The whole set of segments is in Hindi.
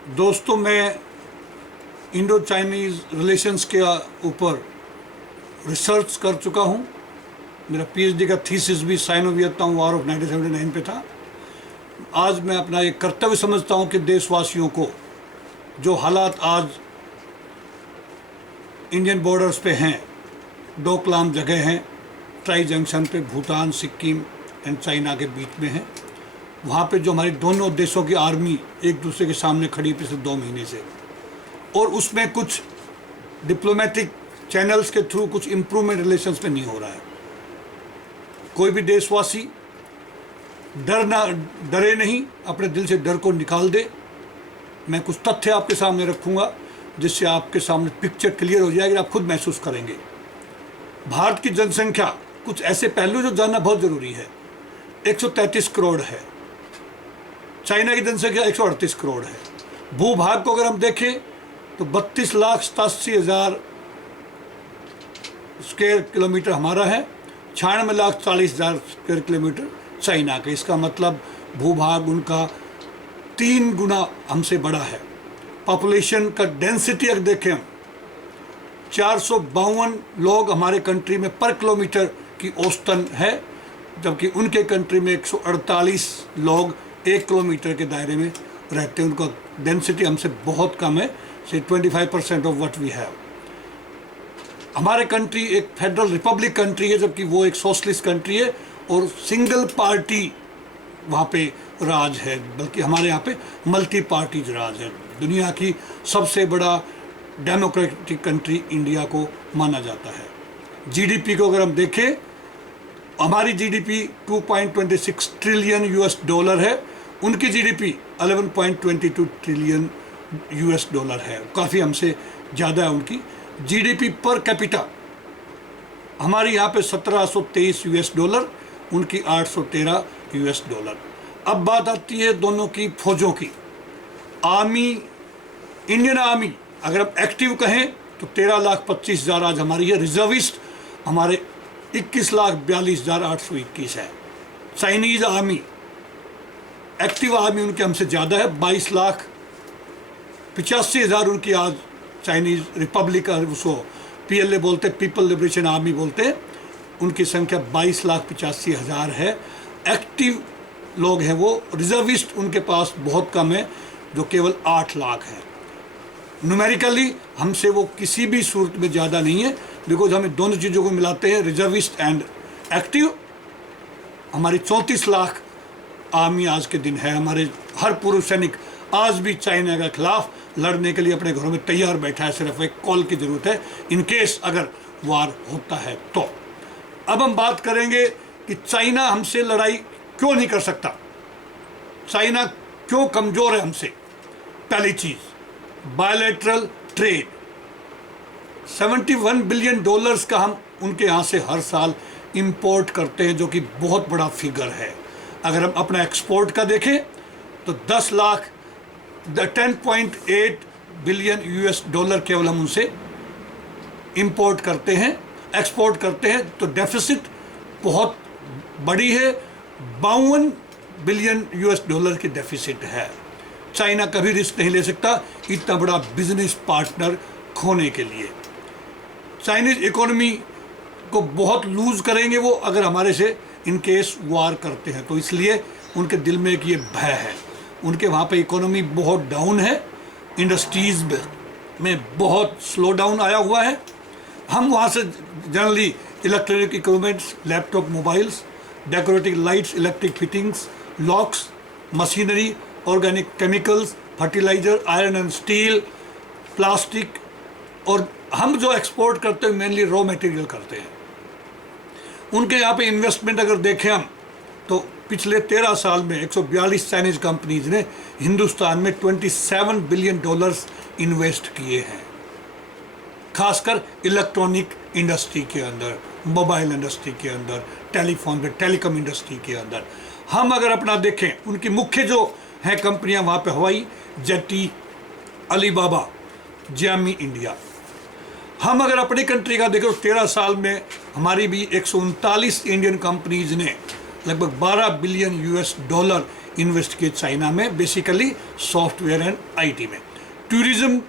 दोस्तों, मैं इंडो चाइनीज़ रिलेशंस के ऊपर रिसर्च कर चुका हूँ। मेरा पीएचडी का थीसिस भी साइनो वियतनाम वॉर ऑफ 1979 पे था। आज मैं अपना एक कर्तव्य समझता हूँ कि देशवासियों को जो हालात आज इंडियन बॉर्डर्स पे हैं, डोकलाम जगह हैं, ट्राई जंक्शन पे भूटान, सिक्किम एंड चाइना के बीच में है, वहाँ पे जो हमारी दोनों देशों की आर्मी एक दूसरे के सामने खड़ी पिछले 2 महीने से, और उसमें कुछ डिप्लोमेटिक चैनल्स के थ्रू कुछ इम्प्रूवमेंट रिलेशंस पे नहीं हो रहा है। कोई भी देशवासी डरे नहीं, अपने दिल से डर को निकाल दे। मैं कुछ तथ्य आपके सामने रखूँगा जिससे आपके सामने पिक्चर क्लियर हो जाएगी, आप खुद महसूस करेंगे। भारत की जनसंख्या, कुछ ऐसे पहलू जो जानना बहुत ज़रूरी है, 133 करोड़ है। चाइना की जनसंख्या 138 करोड़ है। भूभाग को अगर हम देखें तो 32,87,000 स्क्वायर किलोमीटर हमारा है, 96,40,000 स्क्वायर किलोमीटर चाइना का। इसका मतलब भूभाग उनका 3 गुना हमसे बड़ा है। पॉपुलेशन का डेंसिटी अगर देखें हम, 452 लोग हमारे कंट्री में पर किलोमीटर की औसतन है, जबकि उनके कंट्री में 148 लोग 1 किलोमीटर के दायरे में रहते हैं। उनका डेंसिटी हमसे बहुत कम है, से 25% ऑफ व्हाट वी हैव। हमारे कंट्री एक फेडरल रिपब्लिक कंट्री है, जबकि वो एक सोशलिस्ट कंट्री है और सिंगल पार्टी वहाँ पे राज है, बल्कि हमारे यहाँ पे मल्टी पार्टी राज है। दुनिया की सबसे बड़ा डेमोक्रेटिक कंट्री इंडिया को माना जाता है। जीडीपी को अगर हम देखें, हमारी जीडीपी 2.26 ट्रिलियन यूएस डॉलर है, उनकी जीडीपी 11.22 ट्रिलियन यूएस डॉलर है। काफ़ी हमसे ज़्यादा है उनकी। जीडीपी पर कैपिटा हमारी यहाँ पे 1723 यूएस डॉलर, उनकी 813 यूएस डॉलर। अब बात आती है दोनों की फौजों की। आर्मी, इंडियन आर्मी अगर हम एक्टिव कहें तो 13,25,000 आज हमारी है। रिजर्विस्ट हमारे 21,42,821 है। चाइनीज़ आर्मी, एक्टिव आर्मी उनके हमसे ज़्यादा है, 22,85,000 उनकी आज चाइनीज़ रिपब्लिक, उसको पीएलए बोलते, पीपल लिबरेशन आर्मी बोलते हैं, उनकी संख्या 22,85,000 है। एक्टिव लोग हैं वो। रिजर्विस्ट उनके पास बहुत कम है, जो केवल 8 लाख है। न्यूमेरिकली हमसे वो किसी भी सूरत में ज़्यादा नहीं है, बिकॉज हमें दोनों चीज़ों को मिलाते हैं, रिजर्विस्ट एंड एक्टिव। हमारी 34 लाख आर्मी आज के दिन है। हमारे हर पूर्व सैनिक आज भी चाइना के खिलाफ लड़ने के लिए अपने घरों में तैयार बैठा है। सिर्फ एक कॉल की ज़रूरत है, इन केस अगर वार होता है तो। अब हम बात करेंगे कि चाइना हमसे लड़ाई क्यों नहीं कर सकता, चाइना क्यों कमज़ोर है हमसे। पहली चीज़, बायलैटरल ट्रेड। 71 बिलियन डॉलर्स का हम उनके यहाँ से हर साल इंपोर्ट करते हैं, जो कि बहुत बड़ा फिगर है। अगर हम अपना एक्सपोर्ट का देखें तो 10.8 बिलियन यूएस डॉलर केवल हम उनसे इंपोर्ट करते हैं। एक्सपोर्ट करते हैं तो डेफिसिट बहुत बड़ी है, 52 बिलियन यूएस डॉलर की डेफिसिट है। चाइना कभी रिस्क नहीं ले सकता इतना बड़ा बिजनेस पार्टनर खोने के लिए। चाइनीज़ इकोनॉमी को बहुत लूज करेंगे वो अगर हमारे से इन केस वार करते हैं, तो इसलिए उनके दिल में एक ये भय है। उनके वहाँ पे इकोनॉमी बहुत डाउन है, इंडस्ट्रीज़ में बहुत स्लो डाउन आया हुआ है। हम वहाँ से generally electronic equipments, laptop, mobiles, decorative lights, electric fittings, locks, machinery, organic chemicals, fertiliser, iron and steel, plastic, और हम जो एक्सपोर्ट करते हैं मेनली रॉ मटेरियल करते हैं। उनके यहाँ पे इन्वेस्टमेंट अगर देखें हम तो पिछले 13 साल में 142 चाइनीज़ कंपनीज ने हिंदुस्तान में 27 बिलियन डॉलर्स इन्वेस्ट किए हैं, खासकर इलेक्ट्रॉनिक इंडस्ट्री के अंदर, मोबाइल इंडस्ट्री के अंदर, टेलीफोन पे, टेलीकॉम इंडस्ट्री के अंदर। हम अगर अपना देखें, उनकी मुख्य जो हैं कंपनियां वहाँ पे हवाई, जेटी, अलीबाबा, जियामी इंडिया। हम अगर अपनी कंट्री का देखें तो 13 साल में हमारी भी 139 इंडियन कंपनीज ने लगभग 12 बिलियन यूएस डॉलर इन्वेस्ट किए चाइना में, बेसिकली सॉफ्टवेयर एंड आईटी में। टूरिज्म,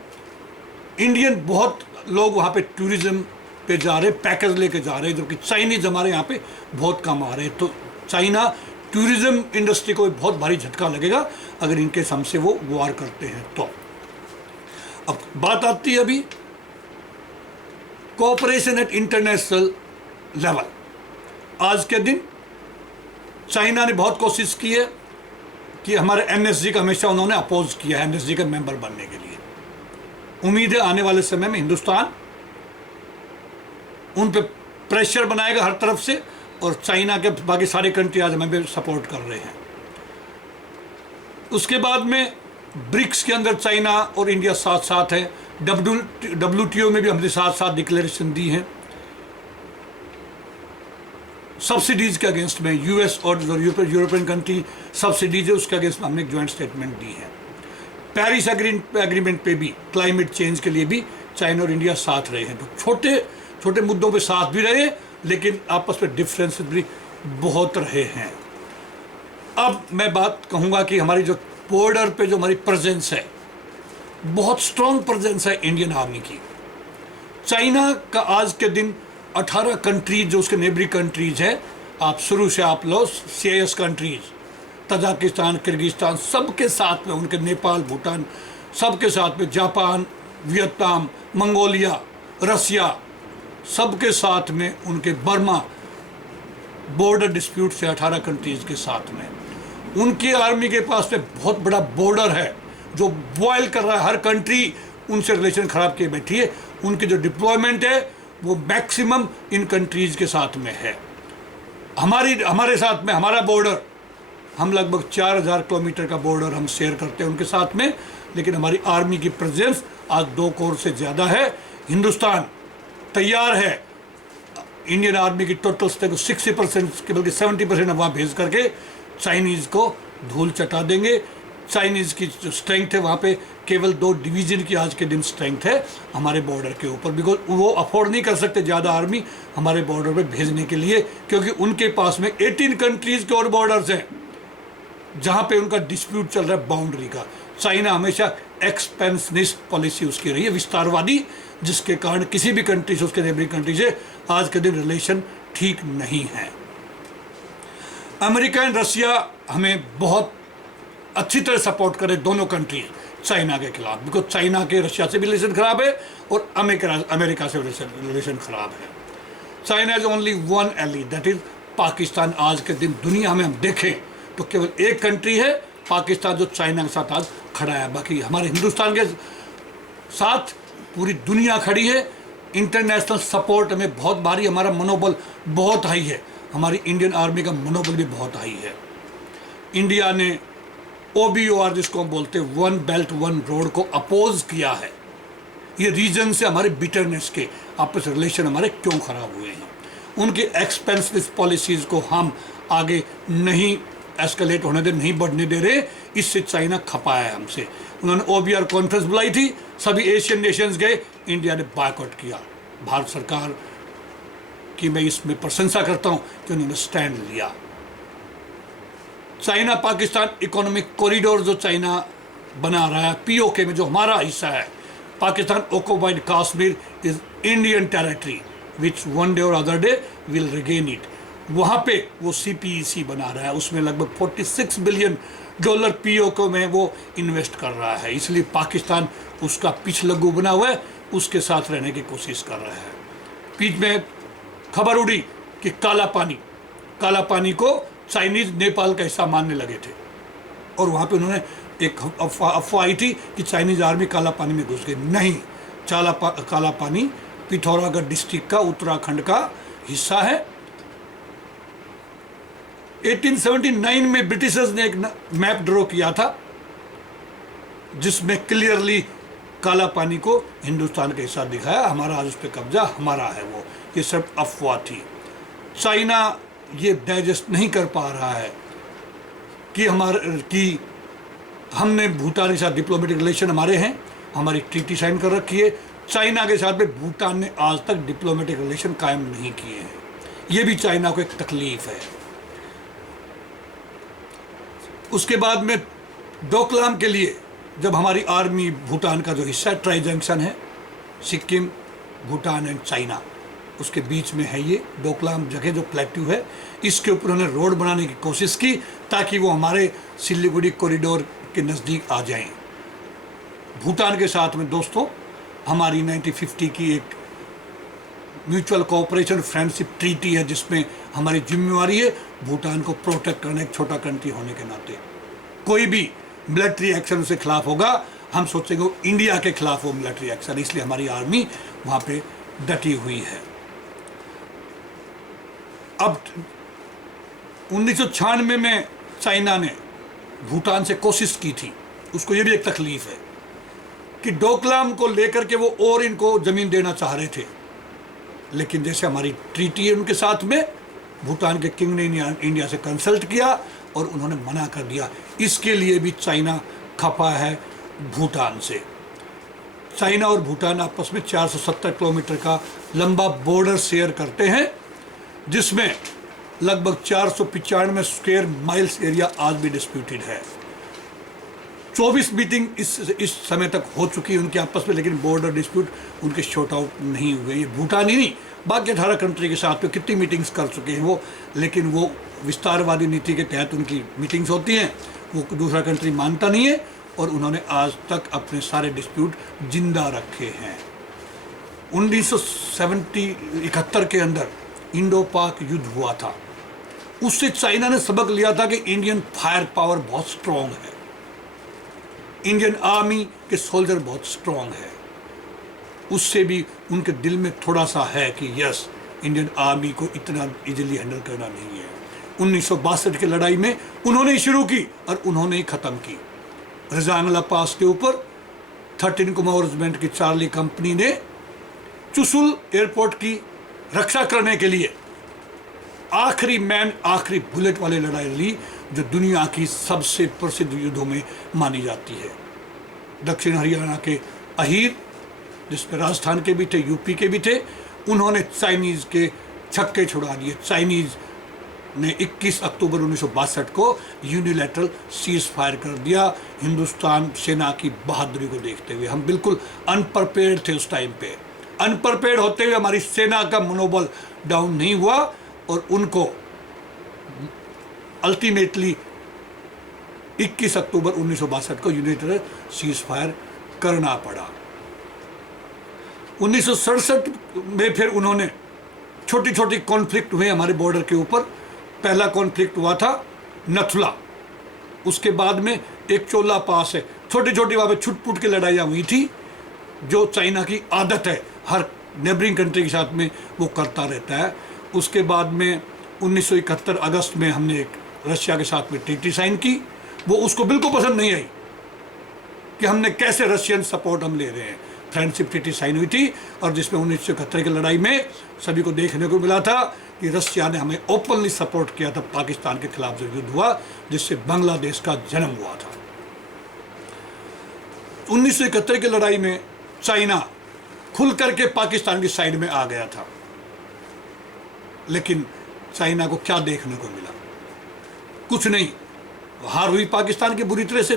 इंडियन बहुत लोग वहाँ पे टूरिज्म पे जा रहे, पैकेज लेके जा रहे हैं, जबकि चाइनीज हमारे यहाँ पे बहुत कम आ रहे हैं। तो चाइना टूरिज्म इंडस्ट्री को बहुत भारी झटका लगेगा अगर इनके हमसे वो वार करते हैं तो। अब बात आती है अभी कोऑपरेशन एट इंटरनेशनल लेवल। आज के दिन चाइना ने बहुत कोशिश की है कि हमारे एनएसजी का हमेशा उन्होंने अपोज किया है एनएसजी का मेंबर बनने के लिए। उम्मीद है आने वाले समय में हिंदुस्तान उन पे प्रेशर बनाएगा हर तरफ से, और चाइना के बाकी सारे कंट्री आज हमें भी सपोर्ट कर रहे हैं। उसके बाद में ब्रिक्स के अंदर चाइना और इंडिया साथ साथ है। WTO में भी हमने साथ साथ डिक्लेरेशन दी है सब्सिडीज के अगेंस्ट में। यूएस और यूरोपियन कंट्री सब्सिडीज है उसके अगेंस्ट में हमने एक ज्वाइंट स्टेटमेंट दी है। पेरिस एग्रीमेंट पे भी, क्लाइमेट चेंज के लिए भी चाइना और इंडिया साथ रहे हैं। तो छोटे छोटे मुद्दों पे साथ भी रहे, लेकिन आपस में डिफरेंसेस भी बहुत रहे हैं। अब मैं बात कहूँगा कि हमारी जो बॉर्डर पे जो हमारी प्रेजेंस है, बहुत स्ट्रॉन्ग प्रेजेंस है इंडियन आर्मी की। चाइना का आज के दिन 18 कंट्रीज जो उसके नेबरी कंट्रीज है, आप शुरू से आप लो CIS कंट्रीज, तजाकिस्तान, किर्गिस्तान, सबके साथ में उनके, नेपाल, भूटान, सबके साथ में, जापान, वियतनाम, मंगोलिया, रसिया, सबके साथ में उनके, बर्मा, बॉर्डर डिस्प्यूट से 18 कंट्रीज के साथ में उनकी आर्मी के पास में बहुत बड़ा बॉर्डर है जो बॉयल कर रहा है। हर कंट्री उनसे रिलेशन खराब किए बैठी है। उनकी जो डिप्लॉयमेंट है वो मैक्सिमम इन कंट्रीज के साथ में है। हमारे साथ में हमारा बॉर्डर, हम लगभग 4000 किलोमीटर का बॉर्डर हम शेयर करते हैं उनके साथ में, लेकिन हमारी आर्मी की प्रेजेंस आज 2 करोड़ से ज़्यादा है। हिंदुस्तान तैयार है इंडियन आर्मी की टोटल स्ट्रेंथ 60% के बल्कि 70% हम वहाँ भेज करके चाइनीज़ को धूल चटा देंगे। चाइनीज़ की जो स्ट्रेंथ है वहाँ पे केवल 2 डिवीज़न की आज के दिन स्ट्रेंथ है हमारे बॉर्डर के ऊपर, बिकॉज वो अफोर्ड नहीं कर सकते ज़्यादा आर्मी हमारे बॉर्डर पे भेजने के लिए, क्योंकि उनके पास में 18 कंट्रीज़ के और बॉर्डर्स हैं जहाँ पे उनका डिस्प्यूट चल रहा है बाउंड्री का। चाइना हमेशा एक्सपेंशनिस्ट पॉलिसी उसकी रही है, विस्तारवादी, जिसके कारण किसी भी कंट्री से, उसके नेबरिंग कंट्री से आज के दिन रिलेशन ठीक नहीं है। अमेरिका एंड रसिया हमें बहुत अच्छी तरह सपोर्ट करे, दोनों कंट्री चाइना के खिलाफ, बिकॉज चाइना के रशिया से भी रिलेशन खराब है और अमेरिका से रिलेशन खराब है। China is only one ally, that is Pakistan. आज के दिन दुनिया में हम देखें तो केवल एक कंट्री है पाकिस्तान जो चाइना के साथ आज खड़ा है, बाकी हमारे हिंदुस्तान के साथ पूरी दुनिया खड़ी है। इंटरनेशनल सपोर्ट हमें बहुत भारी, हमारा मनोबल बहुत हाई है, हमारी इंडियन आर्मी का मनोबल भी बहुत हाई है। इंडिया ने OBOR जिसको हम बोलते हैं, वन बेल्ट वन रोड को अपोज किया है। ये रीजन से हमारे बिटरनेस के आपस रिलेशन हमारे क्यों खराब हुए हैं, उनकी एक्सपेंसिव पॉलिसीज़ को हम आगे नहीं एस्केलेट होने दे, नहीं बढ़ने दे रहे, इससे चाइना खपाया है हमसे। उन्होंने OBR कॉन्फ्रेंस बुलाई थी, सभी एशियन नेशंस गए, इंडिया ने बायकॉट किया। भारत सरकार की मैं इसमें प्रशंसा करता हूँ कि उन्होंने स्टैंड लिया। चाइना पाकिस्तान इकोनॉमिक कॉरिडोर जो चाइना बना रहा है, POK में जो हमारा हिस्सा है, Pakistan occupied Kashmir is Indian territory which one day और other day will regain it. वहाँ पे वो CPEC बना रहा है, उसमें लगभग $46 बिलियन POK में वो इन्वेस्ट कर रहा है, इसलिए पाकिस्तान उसका पिछलग्गू बना हुआ है, उसके साथ रहने की कोशिश कर रहा है। बीच में खबर उड़ी कि काला पानी को चाइनीज नेपाल का हिस्सा मानने लगे थे, और वहाँ पे उन्होंने एक अफवाह आई थी कि चाइनीज आर्मी काला पानी में घुस गई। नहीं, काला पानी पिथौरागढ़ डिस्ट्रिक्ट का, उत्तराखंड का हिस्सा है। 1879 में ब्रिटिशर्स ने एक मैप ड्रॉ किया था जिसमें क्लियरली काला पानी को हिंदुस्तान का हिस्सा दिखाया, हमारा आज उस पर कब्जा हमारा है। वो ये सब अफवाह थी। चाइना ये डाइजेस्ट नहीं कर पा रहा है कि हमने भूटान के साथ डिप्लोमेटिक रिलेशन हमारे हैं, हमारी ट्रीटी साइन कर रखी है। चाइना के साथ में भूटान ने आज तक डिप्लोमेटिक रिलेशन कायम नहीं किए हैं, ये भी चाइना को एक तकलीफ है। उसके बाद में डोकलाम के लिए जब हमारी आर्मी भूटान का जो हिस्सा है, ट्राई जंक्शन है, सिक्किम, भूटान एंड चाइना, उसके बीच में है ये डोकलाम जगह जो प्लेट्यू है, इसके ऊपर उन्होंने रोड बनाने की कोशिश की ताकि वो हमारे सिलीगुड़ी कॉरिडोर के नज़दीक आ जाएं। भूटान के साथ में दोस्तों हमारी 1950 की एक म्यूचुअल कोऑपरेशन फ्रेंडशिप ट्रीटी है, जिसमें हमारी जिम्मेवारी है भूटान को प्रोटेक्ट करना, एक छोटा कंट्री होने के नाते। कोई भी मिलिट्री एक्शन उसके खिलाफ होगा, हम सोचेंगे इंडिया के खिलाफ हो मिलिट्री एक्शन, इसलिए हमारी आर्मी वहाँ पे डटी हुई है। अब 1996 में चाइना ने भूटान से कोशिश की थी, उसको ये भी एक तकलीफ है कि डोकलाम को लेकर के वो और इनको ज़मीन देना चाह रहे थे, लेकिन जैसे हमारी ट्रीटी है उनके साथ में, भूटान के किंग ने इंडिया से कंसल्ट किया और उन्होंने मना कर दिया। इसके लिए भी चाइना खपा है भूटान से। चाइना और भूटान आपस में 470 किलोमीटर का लंबा बॉर्डर शेयर करते हैं, जिसमें लगभग 495 स्क्वायर माइल्स एरिया आज भी डिस्प्यूटेड है। 24 मीटिंग इस समय तक हो चुकी है उनके आपस में, लेकिन बॉर्डर डिस्प्यूट उनके शॉर्ट आउट नहीं हुए। ये भूटान ही नहीं, बाकी 18 कंट्री के साथ में कितनी मीटिंग्स कर चुके हैं वो, लेकिन वो विस्तारवादी नीति के तहत उनकी मीटिंग्स होती हैं, वो दूसरा कंट्री मानता नहीं है और उन्होंने आज तक अपने सारे डिस्प्यूट जिंदा रखे हैं। 1971 के अंदर इंडो पाक युद्ध हुआ था, उससे चाइना ने सबक लिया था कि इंडियन फायर पावर बहुत स्ट्रॉन्ग है, इंडियन आर्मी के सोल्जर बहुत स्ट्रॉन्ग है। उससे भी उनके दिल में थोड़ा सा है कि यस, इंडियन आर्मी को इतना इजीली हैंडल करना नहीं है। 1962 की लड़ाई में उन्होंने ही शुरू की और उन्होंने ही ख़त्म की। रजांगला पास के ऊपर 13 कॉमर्समेंट की चार्ली कंपनी ने चुशुल एयरपोर्ट की रक्षा करने के लिए आखिरी मैन आखिरी बुलेट वाली लड़ाई लड़ी, जो दुनिया की सबसे प्रसिद्ध युद्धों में मानी जाती है। दक्षिण हरियाणा के अहीर, जिसमें राजस्थान के भी थे, यूपी के भी थे, उन्होंने चाइनीज़ के छक्के छुड़ा दिए। चाइनीज़ ने 21 अक्टूबर 1962 को यूनिलैटरल सीज फायर कर दिया, हिंदुस्तान सेना की बहादुरी को देखते हुए। हम बिल्कुल अनप्रिपेयर्ड थे उस टाइम पे। अनप्रिपेयर्ड होते हुए हमारी सेना का मनोबल डाउन नहीं हुआ और उनको अल्टीमेटली 21 अक्टूबर 1962 को यूनिलैटरल सीज फायर करना पड़ा। 1967 में फिर उन्होंने छोटी छोटी कॉन्फ्लिक्ट हुए हमारे बॉर्डर के ऊपर। पहला कॉन्फ्लिक्ट हुआ था नथुला, उसके बाद में एक चोला पास है, छोटी छोटी वहाँ पे छुटपुट की लड़ाइयाँ हुई थी, जो चाइना की आदत है, हर नेबरिंग कंट्री के साथ में वो करता रहता है। उसके बाद में 1971 अगस्त में हमने एक रशिया के साथ में ट्रीटी साइन की। वो उसको बिल्कुल पसंद नहीं आई कि हमने कैसे रशियन सपोर्ट हम ले रहे हैं। फ्रेंडशिप ट्रीटी साइन हुई थी और जिसमें 1971 की लड़ाई में सभी को देखने को मिला था कि रशिया ने हमें ओपनली सपोर्ट किया था पाकिस्तान के खिलाफ जो युद्ध हुआ, जिससे बांग्लादेश का जन्म हुआ था। 1971 की लड़ाई में चाइना खुल करके पाकिस्तान की साइड में आ गया था, लेकिन चाइना को क्या देखने को मिला? कुछ नहीं। हार हुई पाकिस्तान की बुरी तरह से।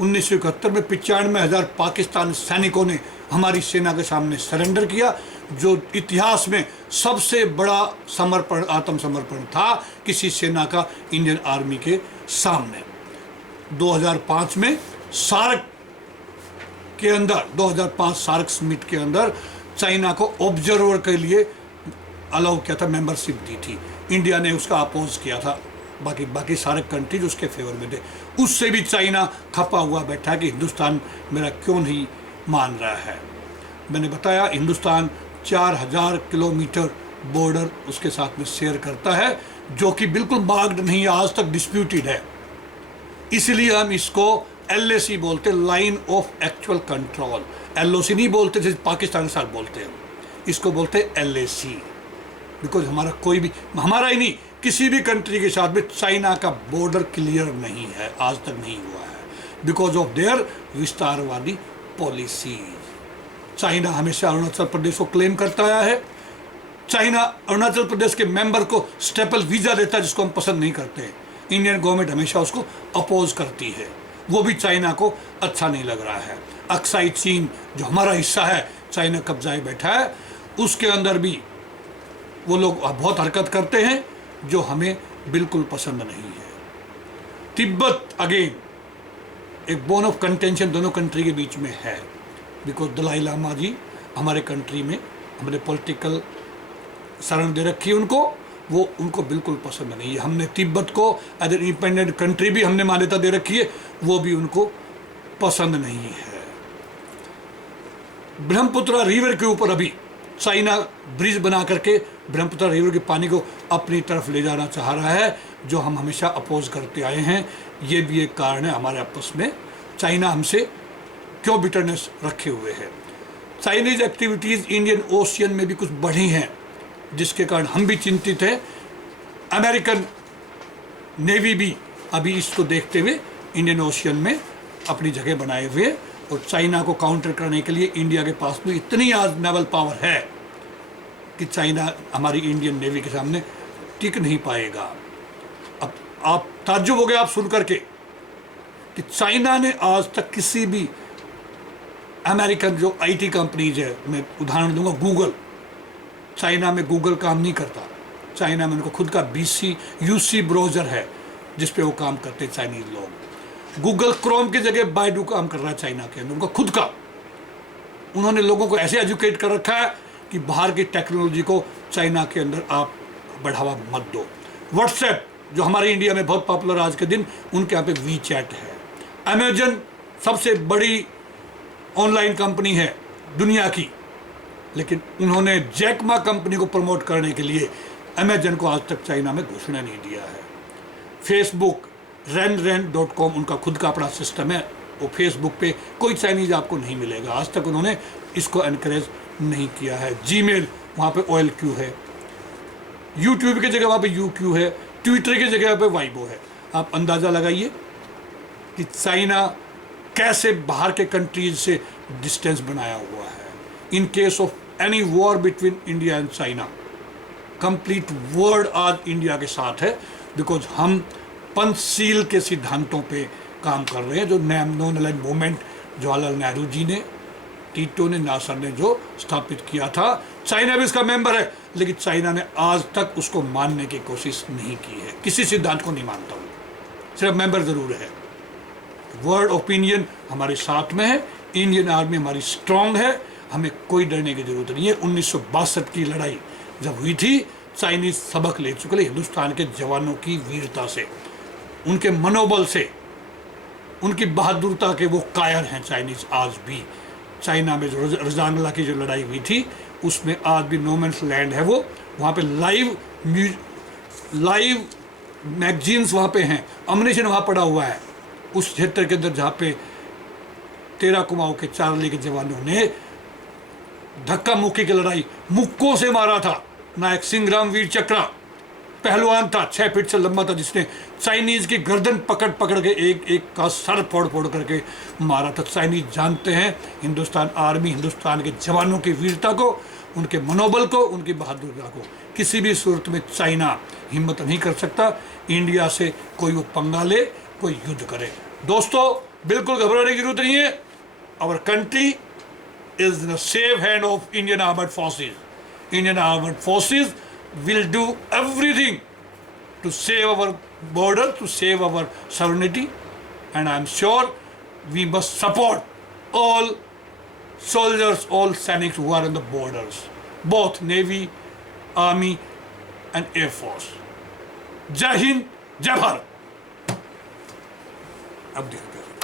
1971 में 95,000 पाकिस्तान सैनिकों ने हमारी सेना के सामने सरेंडर किया, जो इतिहास में सबसे बड़ा समर्पण, आत्मसमर्पण था किसी सेना का इंडियन आर्मी के सामने। 2005 में सार्क के अंदर, 2005 सार्क समिट के अंदर चाइना को ऑब्जर्वर के लिए अलाउ किया था, मेंबरशिप दी थी। इंडिया ने उसका अपोज किया था, बाकी सारे कंट्रीज उसके फेवर में थे। उससे भी चाइना खपा हुआ बैठा कि हिंदुस्तान मेरा क्यों नहीं मान रहा है। मैंने बताया हिंदुस्तान 4000 किलोमीटर बॉर्डर उसके साथ में शेयर करता है, जो कि बिल्कुल मार्क्ड नहीं है, आज तक डिस्प्यूटेड है। इसलिए हम इसको LAC बोलते, line of actual control. LOC नहीं बोलते जैसे पाकिस्तान के साथ बोलते हैं, इसको बोलते LAC। बिकॉज हमारा कोई भी, हमारा ही नहीं, किसी भी कंट्री के साथ में चाइना का बॉर्डर क्लियर नहीं है, आज तक नहीं हुआ है, बिकॉज ऑफ देयर विस्तारवादी पॉलिसी। चाइना हमेशा अरुणाचल प्रदेश को क्लेम करता आया है। चाइना अरुणाचल प्रदेश के मेंबर को स्टेपल वीज़ा देता है, जिसको हम पसंद नहीं करते हैं। इंडियन गवर्नमेंट हमेशा उसको अपोज करती है, वो भी चाइना को अच्छा नहीं लग रहा है। अक्साई चीन जो हमारा हिस्सा है, चाइना कब्जाए बैठा है, उसके अंदर भी वो लोग बहुत हरकत करते हैं जो हमें बिल्कुल पसंद नहीं है। तिब्बत अगेन एक बोन ऑफ कंटेंशन दोनों कंट्री के बीच में है, बिकॉज दलाई लामा जी हमारे कंट्री में हमने पॉलिटिकल शरण दे रखी है उनको, वो उनको बिल्कुल पसंद नहीं है। हमने तिब्बत को एज ए इंडिपेंडेंट कंट्री भी हमने मान्यता दे रखी है, वो भी उनको पसंद नहीं है। ब्रह्मपुत्र रिवर के ऊपर अभी चाइना ब्रिज बना करके ब्रह्मपुत्र रिवर के पानी को अपनी तरफ ले जाना चाह रहा है, जो हम हमेशा अपोज करते आए हैं। ये भी एक कारण है हमारे आपस में चाइना हमसे क्यों बिटरनेस रखे हुए है। चाइनीज एक्टिविटीज़ इंडियन ओशियन में भी कुछ बढ़ी हैं, जिसके कारण हम भी चिंतित हैं। अमेरिकन नेवी भी अभी इसको देखते हुए इंडियन ओशियन में अपनी जगह बनाए हुए, और चाइना को काउंटर करने के लिए इंडिया के पास भी इतनी आज नेवल पावर है कि चाइना हमारी इंडियन नेवी के सामने टिक नहीं पाएगा। अब आप ताज्जुब हो गए आप सुन करके कि चाइना ने आज तक किसी भी अमेरिकन जो आईटी कंपनीज है, मैं उदाहरण दूंगा गूगल, चाइना में गूगल काम नहीं करता। चाइना में उनको खुद का यूसी ब्राउज़र है जिस पे वो काम करते हैं चाइनीज लोग। गूगल क्रोम की जगह बाइडू काम कर रहा है चाइना के अंदर, उनका खुद का। उन्होंने लोगों को ऐसे एजुकेट कर रखा है कि बाहर की टेक्नोलॉजी को चाइना के अंदर आप बढ़ावा मत दो। व्हाट्सएप जो हमारे इंडिया में बहुत पॉपुलर आज के दिन, उनके यहाँ पे वी चैट है। अमेजन सबसे बड़ी ऑनलाइन कंपनी है दुनिया की, लेकिन उन्होंने जैकमा कंपनी को प्रमोट करने के लिए अमेजन को आज तक चाइना में घुसने नहीं दिया है। फेसबुक ren.com उनका खुद का अपना सिस्टम है, वो फेसबुक पे कोई चाइनीज आपको नहीं मिलेगा। आज तक उन्होंने इसको एनकरेज नहीं किया है। जीमेल वहाँ पे OLQ है, यूट्यूब की जगह वहाँ पे UQ है, ट्विटर की जगह पे वाइबो है। आप अंदाज़ा लगाइए कि चाइना कैसे बाहर के कंट्रीज से डिस्टेंस बनाया हुआ है। In case of any war between India and China, complete world आज इंडिया के साथ है, बिकॉज हम पंचशील के सिद्धांतों पे काम कर रहे हैं, जो non aligned movement Jawaharlal Nehru ji ने, टीटो ने, नासर ने जो स्थापित किया था। चाइना भी इसका मेंबर है, लेकिन चाइना ने आज तक उसको मानने की कोशिश नहीं की है। किसी सिद्धांत को नहीं मानता हूँ, सिर्फ मेंबर ज़रूर है। वर्ल्ड ओपिनियन हमारे साथ में है, इंडियन आर्मी हमारी स्ट्रांग है, हमें कोई डरने की जरूरत नहीं है। 1962 की लड़ाई जब हुई थी, चाइनीज सबक ले चुके हिंदुस्तान के जवानों की वीरता से, उनके मनोबल से, उनकी बहादुरता के वो कायर हैं चाइनीज आज भी। चाइना में जो रजांगला की जो लड़ाई हुई थी, उसमें आज भी नो मैन्स लैंड है वो, वहाँ पे लाइव मैगजीन्स वहाँ पे हैं, अम्युनिशन वहाँ पड़ा हुआ है उस क्षेत्र के अंदर जहाँ पे 13 कुमाऊं के चार्ली के जवानों ने धक्का मुक्की की लड़ाई मुक्कों से मारा था। नायक सिंहराम वीर चक्रा पहलवान था, 6 फीट से लंबा था, जिसने चाइनीज की गर्दन पकड़ पकड़ के एक एक का सर फोड़ फोड़ करके मारा था। चाइनीज जानते हैं हिंदुस्तान आर्मी, हिंदुस्तान के जवानों की वीरता को, उनके मनोबल को, उनकी बहादुरता को। किसी भी सूरत में चाइना हिम्मत नहीं कर सकता इंडिया से कोई वो पंगा ले, कोई युद्ध करे। दोस्तों बिल्कुल घबराने की जरूरत नहीं है। Our country is in the safe hand of Indian armed forces. Indian armed forces will do everything to save our border, to save our sovereignty, and I am sure we must support all soldiers, all Sainiks who are on the borders, both Navy, Army and Air Force. Jai Hind, Jai Bharat. अब देखते हैं।